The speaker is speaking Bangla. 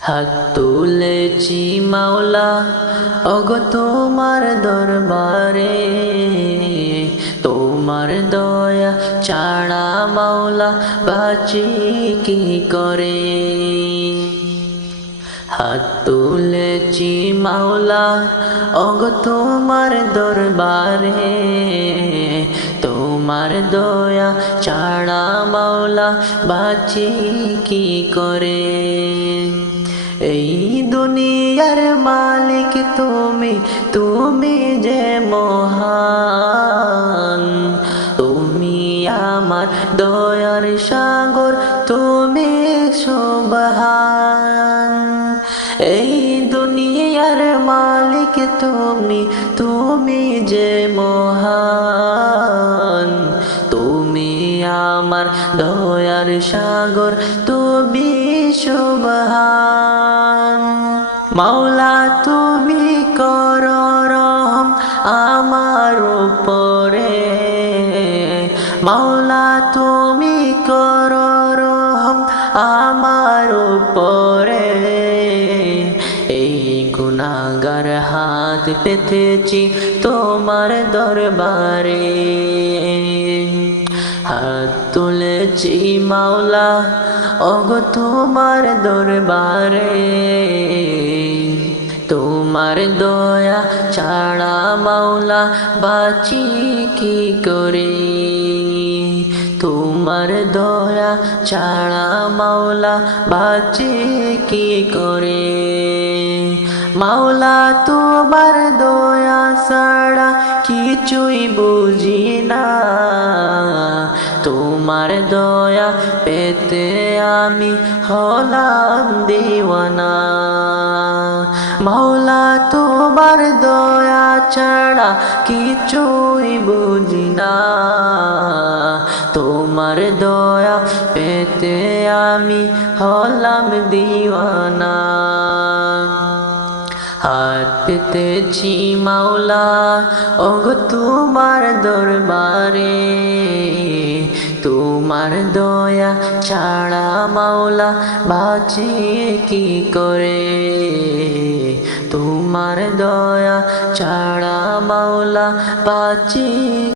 হাত তুলেছি মাওলা অগ তোমার দরবারে। তোমার দয়া ছাড়া মাওলা বাঁচি কি করে? হাত তুলেছি মাওলা অগ তোমার দরবারে। তোমার দয়া ছাড়া মাওলা বাঁচি কি করে? এই দুনিয়ার মালিক তুমি তুমি যে মহান। তুমি আমার দয়ার সাগর, তুমি সুবহান এই দুনিয়ার মালিক তুমি তুমি যে মহান। তুমি আমার দয়ার সাগর, তুমি সুবহান মাওলা, তুমি কর রহম আমার উপরে। মাওলা, তুমি কর রহম আমার উপরে। এই গুনাগার হাত পেতেছি তোমার দরবারে। হাত তুলেছি মাওলা অগ তোমার দরবারে। তোমার দয়া ছাড়া মাওলা বাঁচি কি করে? তোমার দয়া ছাড়া মাওলা বাঁচি কি করে? মাওলা, তোমার দয়া ছাড়া কিছুই বুঝি না। তোমার দয়া পেতে আমি হলাম দিওয়ানা। মাওলা, তোমার দয়া ছাড়া কিছুই বুঝি না। তোমার দয়া পেতে আমি হলাম দিওয়ানা। হাত পেতেছি মাওলা, ওগ তোমার দরবারে। তোমার দয়া ছাড়া মাওলা বাঁচি কি করে? তোমার দয়া ছাড়া মাওলা বাঁচি